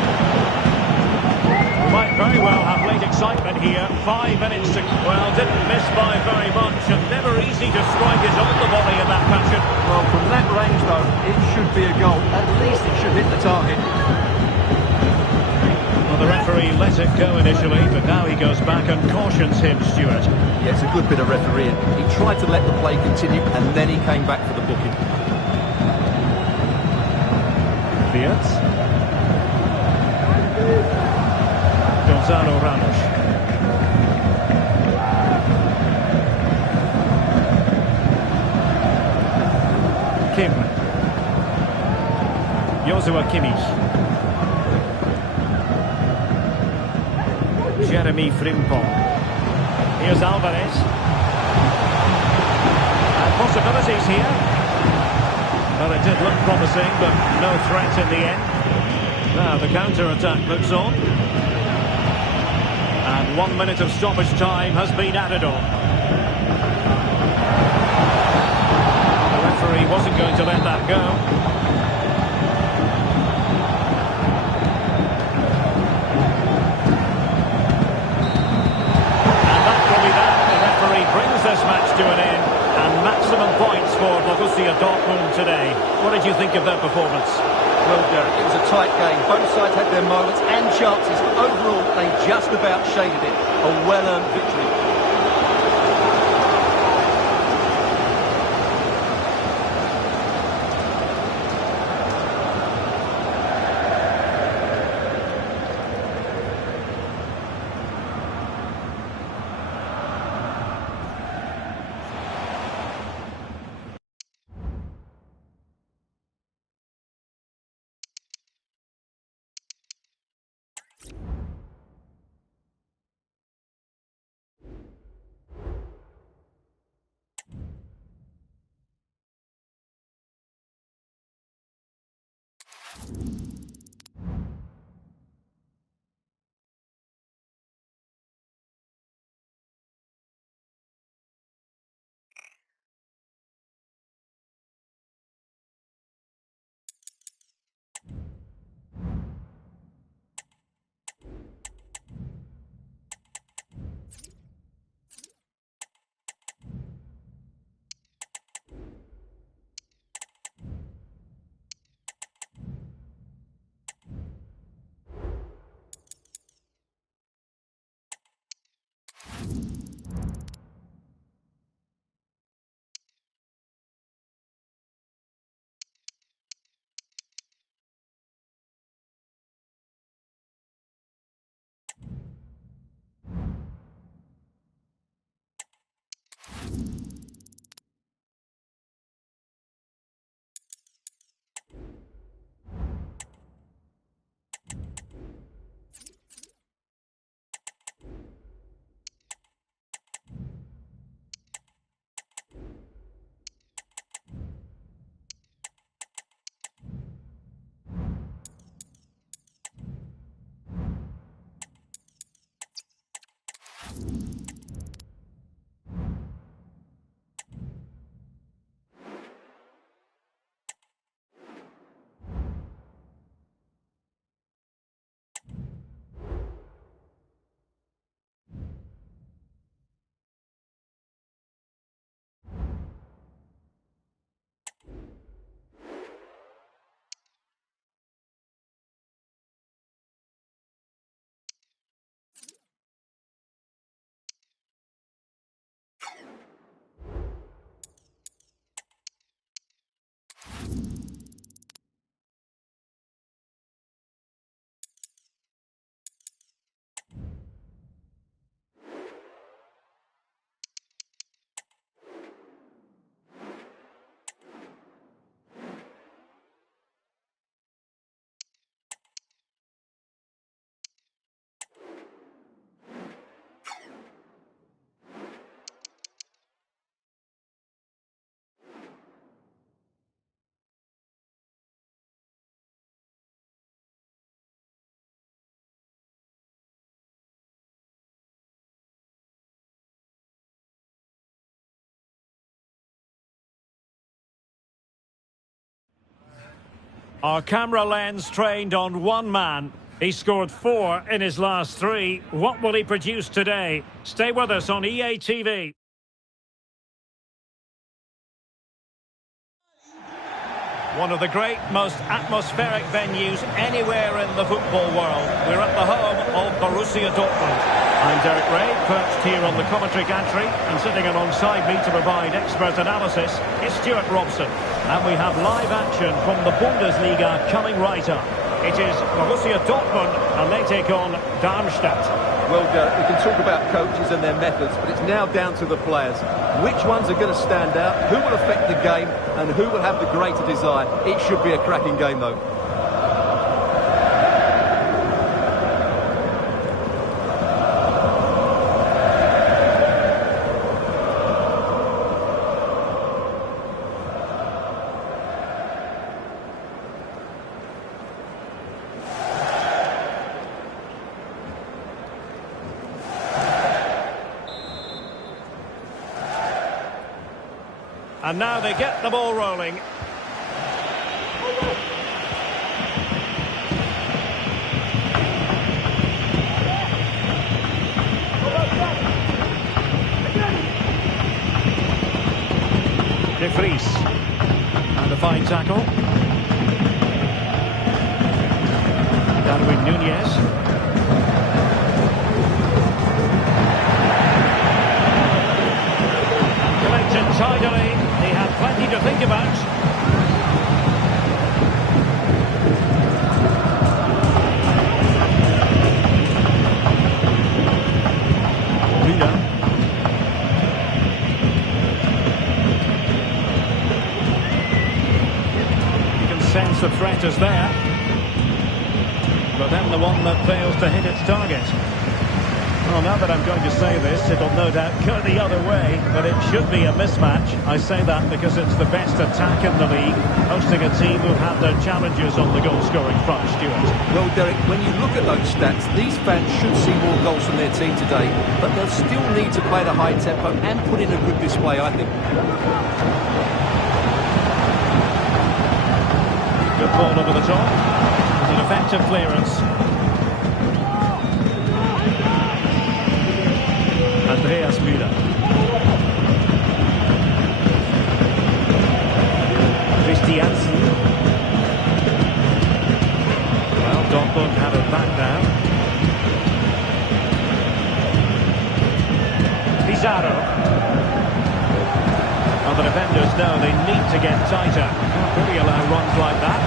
Might very well have late excitement here. 5 minutes to... Well, didn't miss by very much, and never easy to strike it on the volley in that fashion. Well, from that range, though, it should be a goal. At least it should hit the target. Well, the referee let it go initially, but now he goes back and cautions him, Stuart. Yeah, it's a good bit of refereeing. He tried to let the play continue, and then he came back for the booking. Fiat. Gonzalo Ramos. Kim. Joshua Kimmich. Jeremy Frimpong. Here's Alvarez. And possibilities here. Well, it did look promising, but no threat in the end. Now the counter-attack looks on. And 1 minute of stoppage time has been added on. The referee wasn't going to let that go. And that will be that. The referee brings this match to an end. And maximum points for Borussia Dortmund today. What did you think of their performance? Well, Derek, it was a tight game. Both sides had their moments and chances, but overall, they just about shaded it. A well-earned victory. Our camera lens trained on one man. He scored 4 in his last 3. What will he produce today? Stay with us on EA TV. One of the great, most atmospheric venues anywhere in the football world. We're at the home of Borussia Dortmund. I'm Derek Ray, perched here on the commentary gantry, and sitting alongside me to provide expert analysis is Stuart Robson. And we have live action from the Bundesliga coming right up. It is Borussia Dortmund, and they take on Darmstadt. Well, Derek, we can talk about coaches and their methods, but it's now down to the players. Which ones are going to stand out, who will affect the game, and who will have the greater desire? It should be a cracking game, though. And now they get the ball rolling. De Vries. And a fine tackle. Darwin Núñez. Tidily, he had plenty to think about. Luna. You can sense the threat is there, but then the one that fails to hit its target. Well, now that I'm going to say this, it'll no doubt go the other way, but it should be a mismatch. I say that because it's the best attack in the league, hosting a team who've had their challenges on the goal-scoring front, Stuart. Well, Derek, when you look at those stats, these fans should see more goals from their team today, but they'll still need to play at a high tempo and put in a good display, I think. Good ball over the top. An effective clearance. Andreas Müller. Christiansen. Well, Dortmund have it back now. Pizarro. Well, the defenders know they need to get tighter. Can't really allow runs like that.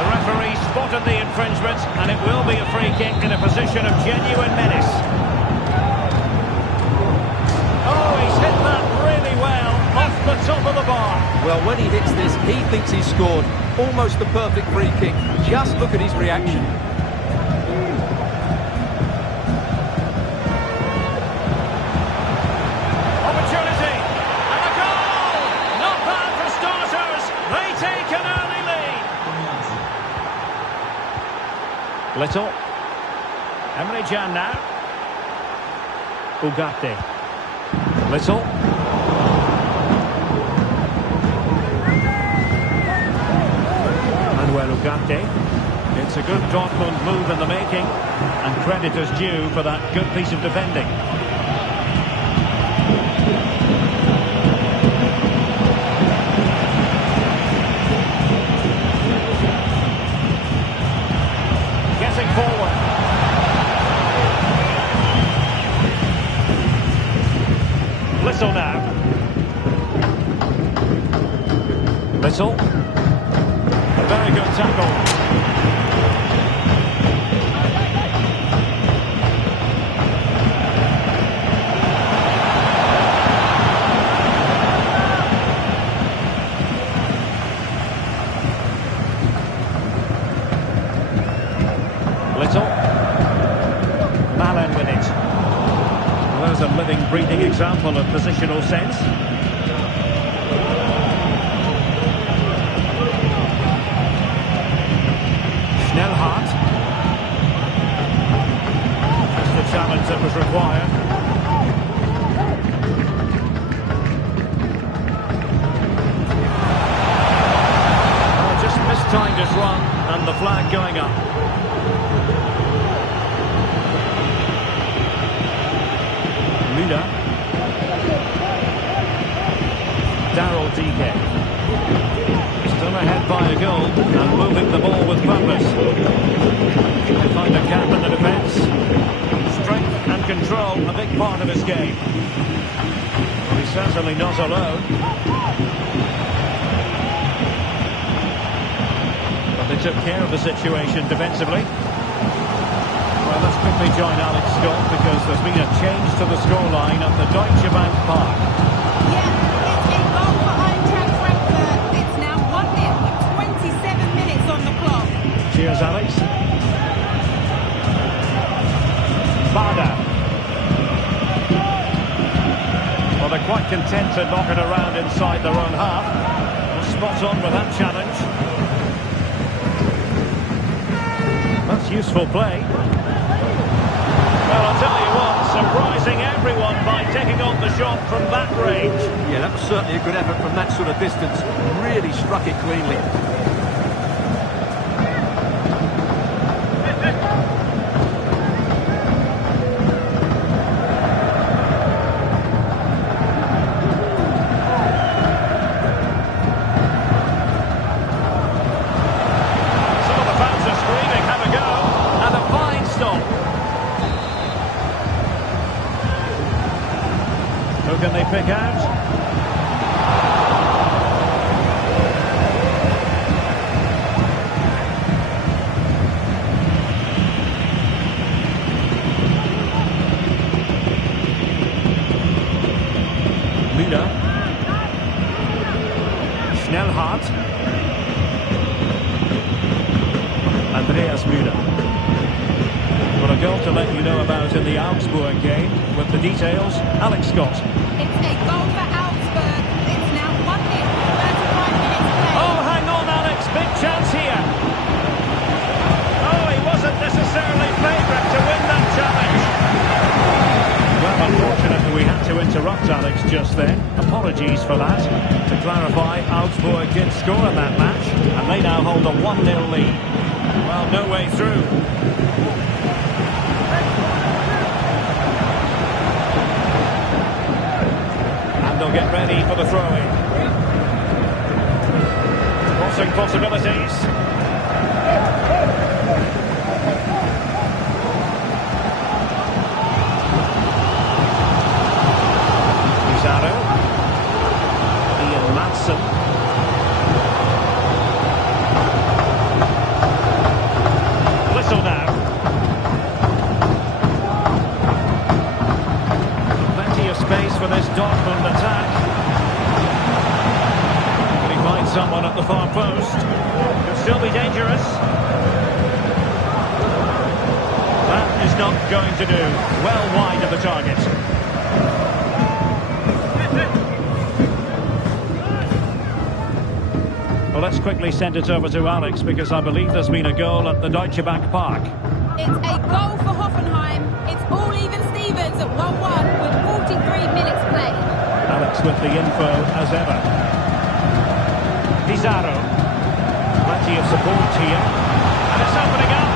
The referee spotted the infringement, and it will be a free kick in a position of genuine menace. Oh, he's hit that really well, off the top of the bar. Well, when he hits this, he thinks he's scored. Almost the perfect free kick. Just look at his reaction. Opportunity, and a goal! Not bad for starters. They take an early lead. Little. Emre Can now. Ugarte. Little. Manuel Ugarte. It's a good Dortmund move in the making, and credit is due for that good piece of defending. Forward. Little now. Little. A very good tackle. A living, breathing example of positional sense. Schnellhardt. That's the challenge that was required. tremendous run, and the flag going up. Müller. Daryl DK. Still ahead by a goal and moving the ball with purpose. They find a gap in the defence. Strength and control, a big part of his game. Well, he's certainly not alone. But they took care of the situation defensively. Well, let's quickly join Alex Scott because there's been a change to the scoreline at the Deutsche Bank Park. Yeah, it's a goal for Eintracht Frankfurt. It's now 1-0 with 27 minutes on the clock. Cheers, Alex. Bada. Well, they're quite content to knock it around inside their own half. Well, spot on with that challenge. That's useful play. Well, I'll tell you what, surprising everyone by taking on the shot from that range. Yeah, that was certainly a good effort from that sort of distance. Really struck it cleanly. Some of the fans are screaming, have a go, and a fine stop. Who can they pick out? Müller. Schnellhardt. Andreas Müller. Well, a goal to let you know about in the Augsburg game. With the details, Alex Scott. It's a goal for Augsburg. It's now 1-0 with 35 minutes played. Oh, hang on, Alex. Big chance here. Oh, he wasn't necessarily favourite to win that challenge. Well, unfortunately, we had to interrupt Alex just then. Apologies for that. To clarify, Augsburg did score in that match, and they now hold a 1-0 lead. Well, no way through. And they'll get ready for the throw-in. Crossing possibilities. Pizarro. Ian Madsen. Whistle now. Plenty of space for this Dortmund attack. Can he find someone at the far post? Could still be dangerous. That is not going to do. Well wide of the target. Well, let's quickly send it over to Alex because I believe there's been a goal at the Deutsche Bank Park. It's a goal for Hoffenheim. It's all even Stevens at 1-1 with 43 minutes played. Alex with the info as ever. Pizarro. Plenty of support here. And it's opening up.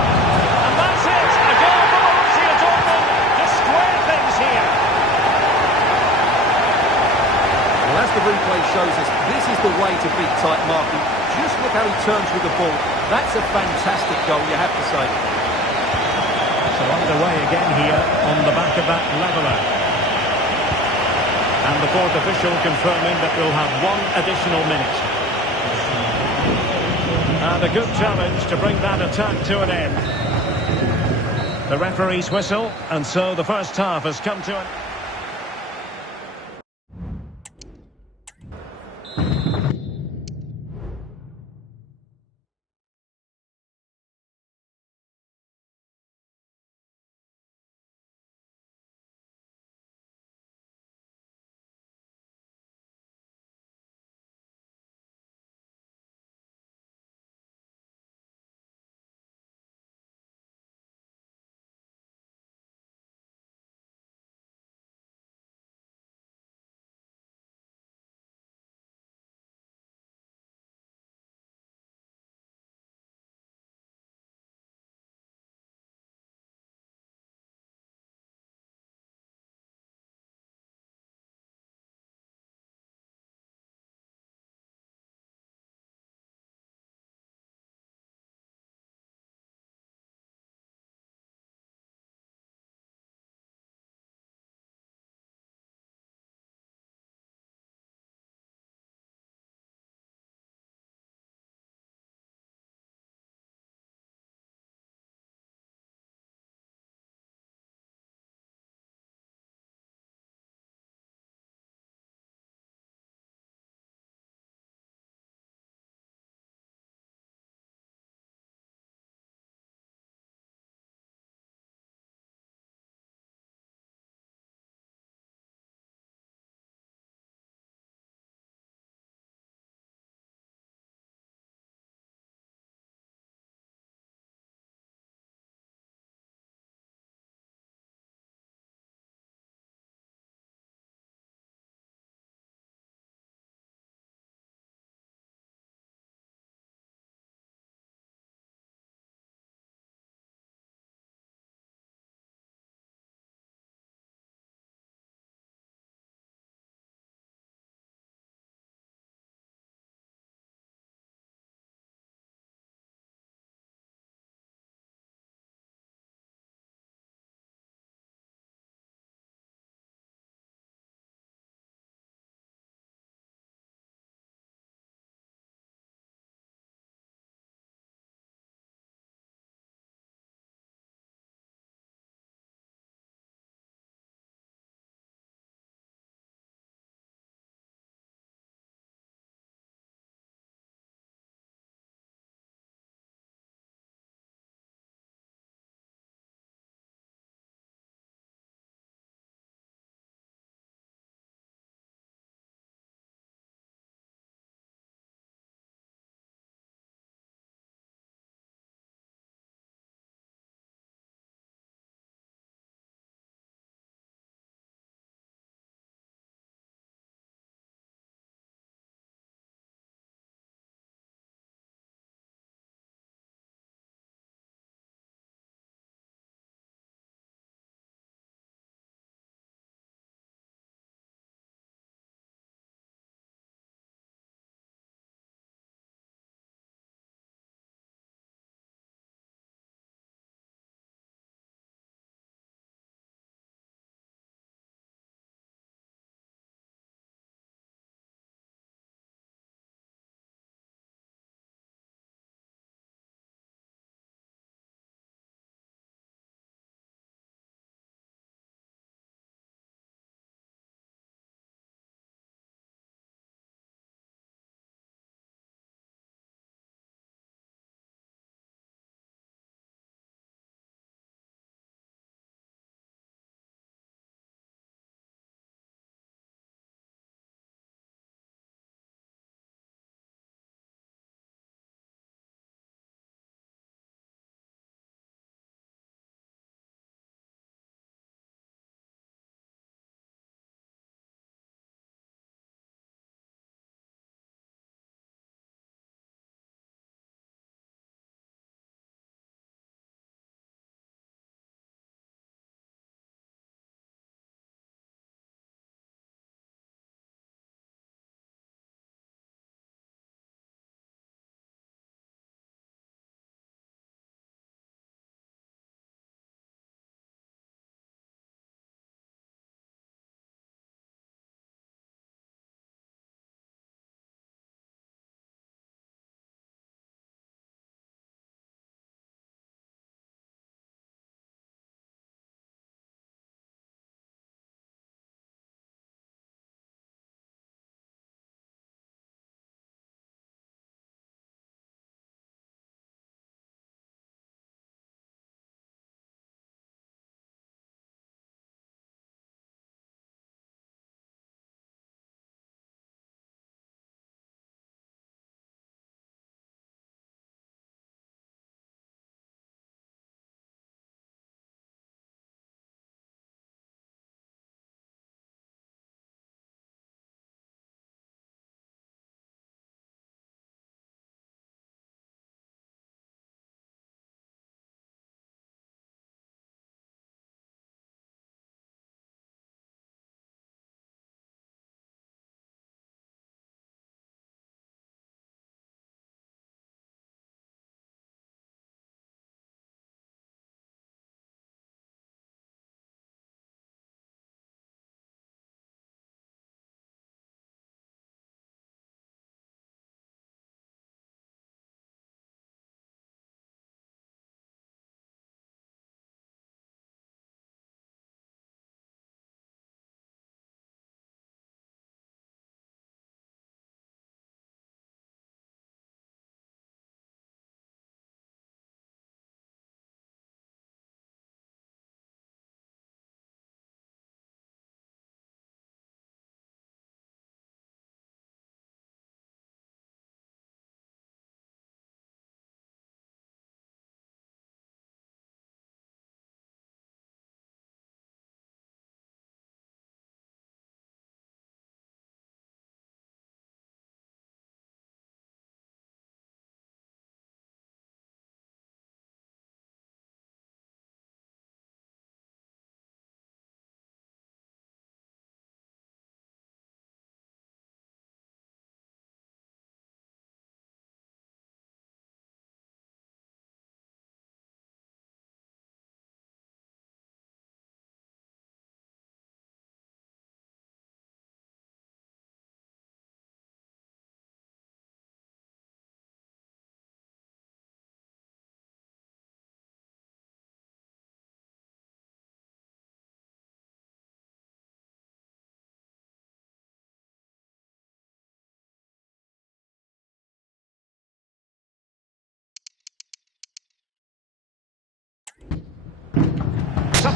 And that's it. A goal for Borussia Dortmund to square things here. Well, as the replay shows us, this is the way to beat tight marking. Just look how he turns with the ball. That's a fantastic goal, you have to say. So underway again here on the back of that leveller. And the fourth official confirming that we'll have one additional minute. And a good challenge to bring that attack to an end. The referee's whistle, and so the first half has come to an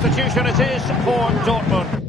substitution it is for Dortmund.